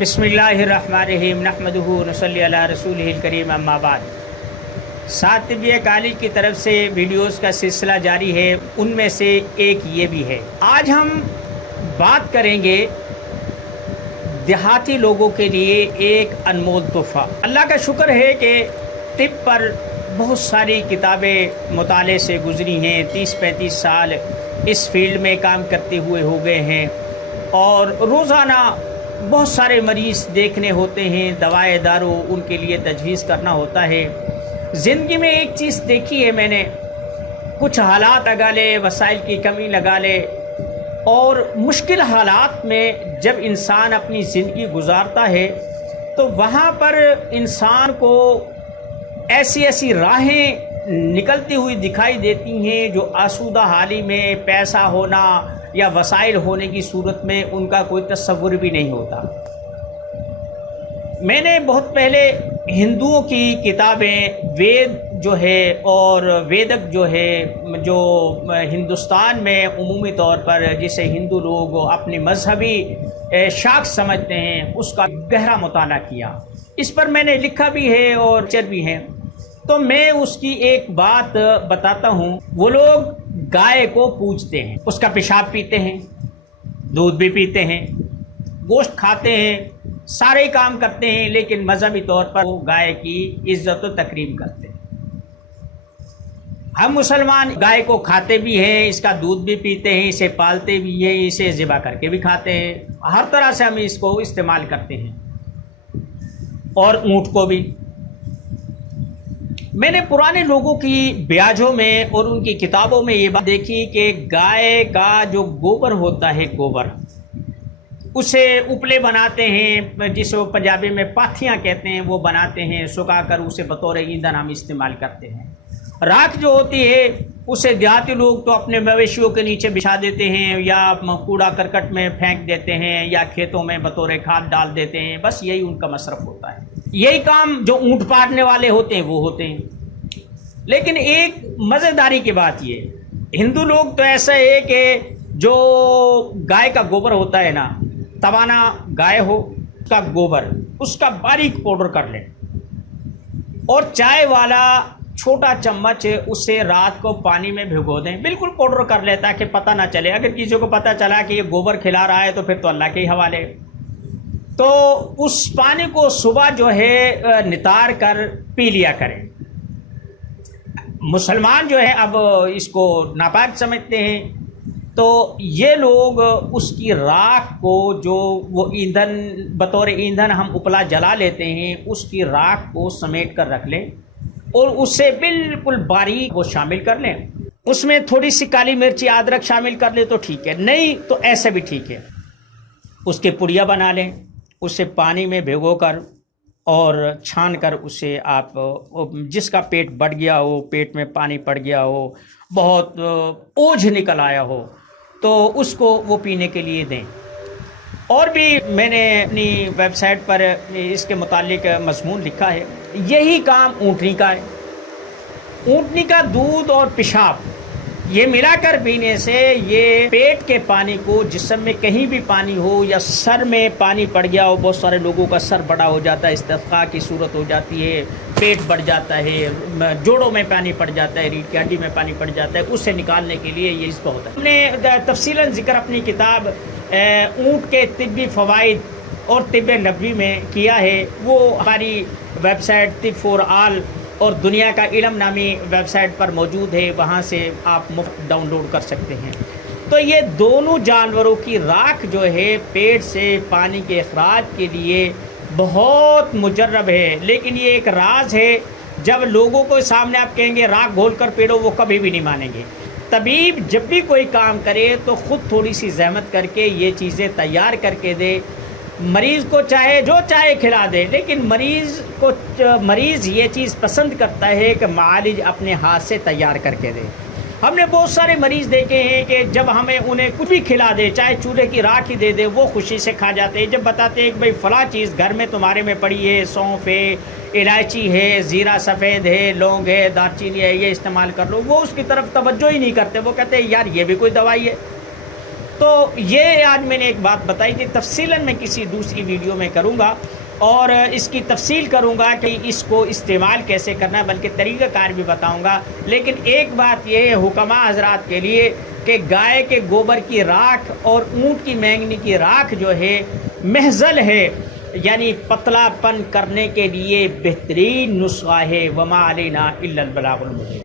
بسم اللہ الرحمن الرحیم نحمدہ ونصلی علی رسولہ الکریم اما بعد۔ 7 طبیہ کالج کی طرف سے ویڈیوز کا سلسلہ جاری ہے، ان میں سے ایک یہ بھی ہے۔ آج ہم بات کریں گے دیہاتی لوگوں کے لیے ایک انمول تحفہ۔ اللہ کا شکر ہے کہ طب پر بہت ساری کتابیں مطالعے سے گزری ہیں، 30-35 سال اس فیلڈ میں کام کرتے ہوئے ہو گئے ہیں، اور روزانہ بہت سارے مریض دیکھنے ہوتے ہیں، دوائے دارو ان کے لیے تجویز کرنا ہوتا ہے۔ زندگی میں ایک چیز دیکھی ہے میں نے، کچھ حالات لگا لے، وسائل کی کمی لگا لے، اور مشکل حالات میں جب انسان اپنی زندگی گزارتا ہے تو وہاں پر انسان کو ایسی راہیں نکلتی ہوئی دکھائی دیتی ہیں جو آسودہ حالی میں پیسہ ہونا یا وسائل ہونے کی صورت میں ان کا کوئی تصور بھی نہیں ہوتا۔ میں نے بہت پہلے ہندوؤں کی کتابیں وید جو ہے اور ویدک جو ہے، جو ہندوستان میں عمومی طور پر جسے ہندو لوگ اپنی مذہبی شاخ سمجھتے ہیں، اس کا گہرا مطالعہ کیا۔ اس پر میں نے لکھا بھی ہے اور چر بھی ہے۔ تو میں اس کی ایک بات بتاتا ہوں۔ وہ لوگ گائے کو پوجتے ہیں، اس کا پیشاب پیتے ہیں، دودھ بھی پیتے ہیں، گوشت کھاتے ہیں، سارے کام کرتے ہیں، لیکن مذہبی طور پر وہ گائے کی عزت و تکریم کرتے ہیں۔ ہم مسلمان گائے کو کھاتے بھی ہیں، اس کا دودھ بھی پیتے ہیں، اسے پالتے بھی ہیں، اسے ذبح کر کے بھی کھاتے ہیں، ہر طرح سے ہم اس کو استعمال کرتے ہیں، اور اونٹ کو بھی۔ میں نے پرانے لوگوں کی بیاجوں میں اور ان کی کتابوں میں یہ بات دیکھی کہ گائے کا جو گوبر ہوتا ہے، گوبر، اسے اپلے بناتے ہیں، جسے وہ پنجابی میں پاتھیاں کہتے ہیں، وہ بناتے ہیں، سکھا کر اسے بطور ایندھن ہم استعمال کرتے ہیں۔ راکھ جو ہوتی ہے اسے دیہاتی لوگ تو اپنے مویشیوں کے نیچے بچھا دیتے ہیں، یا کوڑا کرکٹ میں پھینک دیتے ہیں، یا کھیتوں میں بطور کھاد ڈال دیتے ہیں، بس یہی ان کا مصرف ہوتا ہے۔ یہی کام جو اونٹ پالنے والے ہوتے ہیں وہ ہوتے ہیں۔ لیکن ایک مزیداری کی بات یہ، ہندو لوگ تو ایسا ہے کہ جو گائے کا گوبر ہوتا ہے نا، توانا گائے ہو، اس کا گوبر، اس کا باریک پاؤڈر کر لیں، اور چائے والا چھوٹا چمچ اسے رات کو پانی میں بھگو دیں، بالکل پاؤڈر کر لیں تاکہ پتہ نہ چلے۔ اگر کسی کو پتہ چلا کہ یہ گوبر کھلا رہا ہے تو پھر تو اللہ کے ہی حوالے۔ تو اس پانی کو صبح جو ہے نتار کر پی لیا کریں۔ مسلمان جو ہے اب اس کو ناپاک سمجھتے ہیں، تو یہ لوگ اس کی راکھ کو، جو وہ ایندھن بطور ایندھن ہم اپلا جلا لیتے ہیں، اس کی راکھ کو سمیٹ کر رکھ لیں، اور اسے بالکل باریک وہ شامل کر لیں۔ اس میں تھوڑی سی کالی مرچی ادرک شامل کر لیں تو ٹھیک ہے، نہیں تو ایسے بھی ٹھیک ہے۔ اس کے پڑیا بنا لیں، اسے پانی میں بھگو کر اور چھان کر اسے آپ، جس کا پیٹ بڑھ گیا ہو، پیٹ میں پانی پڑ گیا ہو، بہت اوجھ نکل آیا ہو، تو اس کو وہ پینے کے لیے دیں۔ اور بھی میں نے اپنی ویب سائٹ پر اس کے متعلق مضمون لکھا ہے۔ یہی کام اونٹنی کا ہے۔ اونٹنی کا دودھ اور پیشاب یہ ملا کر پینے سے یہ پیٹ کے پانی کو، جسم میں کہیں بھی پانی ہو یا سر میں پانی پڑ گیا ہو، بہت سارے لوگوں کا سر بڑا ہو جاتا ہے، استسقاء کی صورت ہو جاتی ہے، پیٹ بڑھ جاتا ہے، جوڑوں میں پانی پڑ جاتا ہے، ریڑھ کی ہڈی میں پانی پڑ جاتا ہے، اسے نکالنے کے لیے یہ اس کو ہوتا ہے۔ ہم نے تفصیلاً ذکر اپنی کتاب اونٹ کے طبی فوائد اور طب نبوی میں کیا ہے، وہ ہماری ویب سائٹ طب فار آل اور دنیا کا علم نامی ویب سائٹ پر موجود ہے، وہاں سے آپ مفت ڈاؤن لوڈ کر سکتے ہیں۔ تو یہ دونوں جانوروں کی راکھ جو ہے پیٹ سے پانی کے اخراج کے لیے بہت مجرب ہے، لیکن یہ ایک راز ہے۔ جب لوگوں کو سامنے آپ کہیں گے راکھ گھول کر پی لو، وہ کبھی بھی نہیں مانیں گے۔ طبیب جب بھی کوئی کام کرے تو خود تھوڑی سی زحمت کر کے یہ چیزیں تیار کر کے دے، مریض کو چاہے جو چاہے کھلا دے، لیکن مریض یہ چیز پسند کرتا ہے کہ معالج اپنے ہاتھ سے تیار کر کے دے۔ ہم نے بہت سارے مریض دیکھے ہیں کہ جب ہمیں انہیں کچھ بھی کھلا دے، چاہے چولہے کی راکھ ہی دے دے، وہ خوشی سے کھا جاتے ہیں۔ جب بتاتے ہیں کہ بھائی فلاں چیز گھر میں تمہارے میں پڑی ہے، سونف ہے، الائچی ہے، زیرہ سفید ہے، لونگ ہے، دار چینی ہے، یہ استعمال کر لو، وہ اس کی طرف توجہ ہی نہیں کرتے۔ وہ کہتے ہیں یار یہ بھی کوئی دوائی ہے۔ تو یہ آج میں نے ایک بات بتائی کہ تفصیلاً میں کسی دوسری ویڈیو میں کروں گا اور اس کی تفصیل کروں گا کہ اس کو استعمال کیسے کرنا ہے، بلکہ طریقہ کار بھی بتاؤں گا۔ لیکن ایک بات یہ ہے حکماء حضرات کے لیے کہ گائے کے گوبر کی راکھ اور اونٹ کی مینگنی کی راکھ جو ہے محضل ہے، یعنی پتلا پن کرنے کے لیے بہترین نسخہ ہے۔ وما علینا الا البلاغ المبین۔